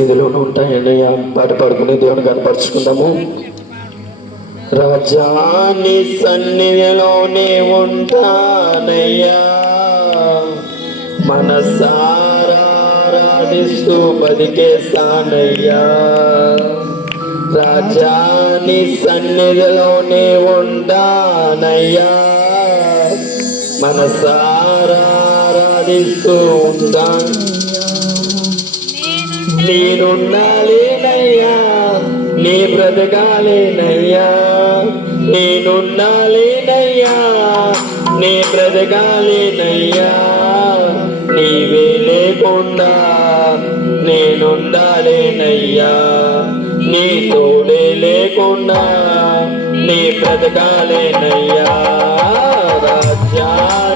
సన్నిధిలోనే ఉంటాయన్నయ్యా. పాట పాడుకుని దేవుని కనపరుచుకుందాము. రాజా నీ సన్నిధిలోనే ఉంటానయ్యా, మనసారా ఆరాధిస్తూ బతికేస్తానయ్యా. రాజా నీ సన్నిధిలోనే ఉంటానయ్యా, మనసారా ఆరాధిస్తూ ఉంటాను. నేనుండాలేనయ్యా, నీ బ్రతకాలేనయ్యా. నేనుండాలేనయ్యా, నీ బ్రతకాలేనయ్యా. నీవే లేకుండా నేనుండాలేనయ్యా, నీ తోడే లేకుండా నీ బ్రతకాలేనయ్యా. రాజా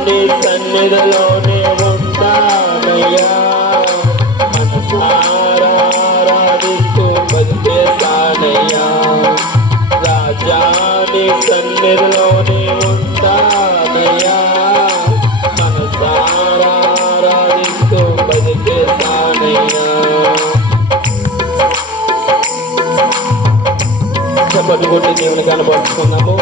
నీ సన్నిధిలోనే ఉంటానయ్యా, మనసారా ఆరాధిస్తూ బతికేస్తానయ్యా. రాజా నీ సన్నిధిలోనే ఉంటానయ్యా, మనసారా ఆరాధిస్తూ బతికేస్తానయ్యా. చప్పట్లు కొట్టి దేవుని కనపరుచుకుందాము.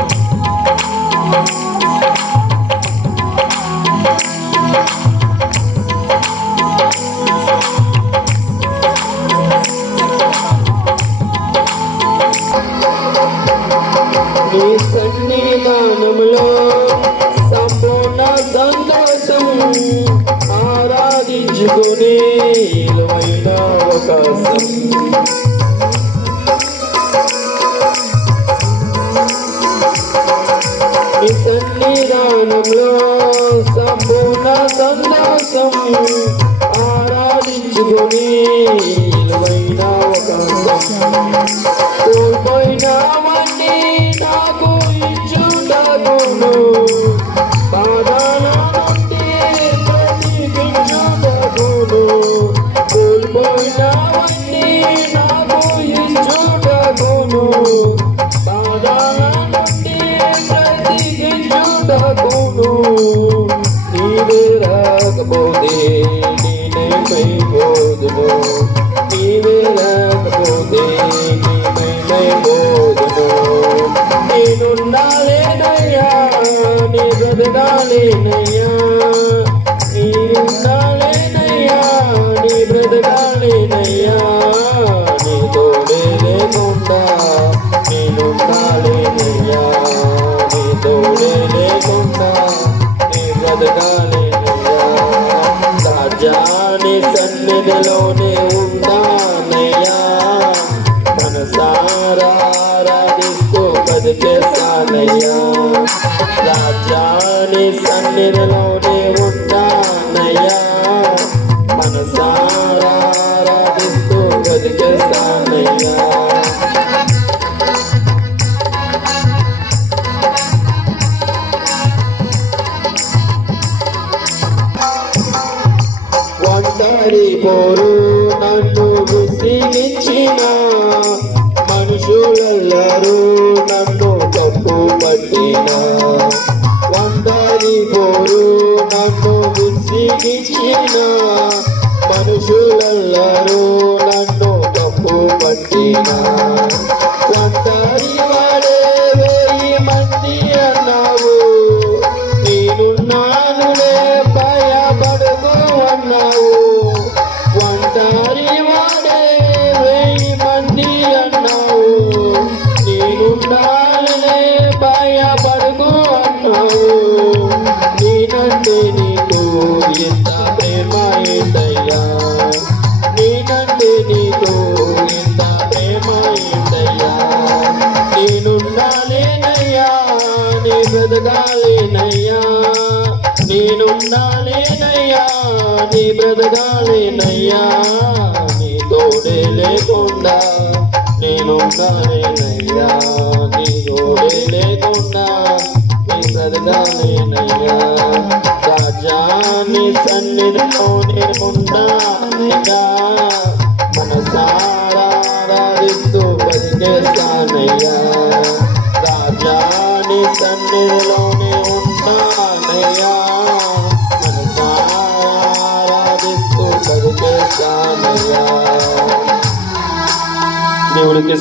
నీ సన్నిధానములో సంపూర్ణ సంతోషం, ఆరాధించుకునే విలువైన అవకాశం. నీ సన్నిధానంలో సంపూర్ణ సంతోషం, ఆరాధించుకునే విలువైన అవకాశం. కోల్పోయినవన్నీ నాకు ఇచ్చుటకును, బాధల నుండి బ్రతికించుటకును. కోల్పోయినవన్నీ నాకు ఇచ్చుటకును, బాధల నుండి బ్రతికించుటకును. నీవే రాకపోతే నేనైపోదును, నీవే రాకపోతే నేనుండాలేనయ్యా, నీ బ్రతకాలేనయ్యా. నేనుండాలేనయ్యా, నీ బ్రతకాలేనయ్యా. నీ తోడే లేకుండా నేనుండాలేనయ్యా, నీ తోడే లేకుండా నీ బ్రతకాలేనయ్యా. రాజా నీ సన్నిధిలోనే ఉంటానయ్యా, మనసారా ఆరాధిస్తూ బతికేస్తానయ్యా. రాజా నీ సన్నిధిలోనే ఉంటానయ్యా, మనసారా ఆరాధిస్తూ బతికేస్తానయ్యా. ఒంటరి పోరు నన్ను విసిగించిన మనుషులెల్లరూ నన్ను తప్పు పట్టిన. ఒంటరి పోరు నన్ను విసిగించిన మనుషులెల్లరూ నన్ను తప్పు పట్టిన. ఒంటరి వాడే 1000 మంది అన్నావు, నేనున్నానులే భయపడకు అన్నావు. ఒంటరి వాడే 1000 మంది అన్నావు, నేనున్నానులే భయపడకు అన్నావు. నేనంటే నీకు ఎంత ప్రేమ ఏంటయ్యా, నేనంటే నీకు ఎంత ప్రేమ ఏంటయ్యా. నేనుండాలేనయ్యా, నీ బ్రతకాలేనయ్యా. నేనుండాలేనయ్యా, నీ బ్రతకాలేనయ్యా. నీ తోడే లేకుండా నేనుండాలేనయ్యా, నీ తోడే లేకుండా నీ బ్రతకాలేనయ్యా. రాజా నీ సన్నిధిలోనే ఉంటానయ్యా, మనసారా ఆరాధిస్తూ బతికేస్తానయ్యా. రాజా నీ సన్నిధిలోనే ఉంటానయ్యా, మనసారా ఆరాధిస్తూ బతికేస్తానయ్యా. దేవుడికి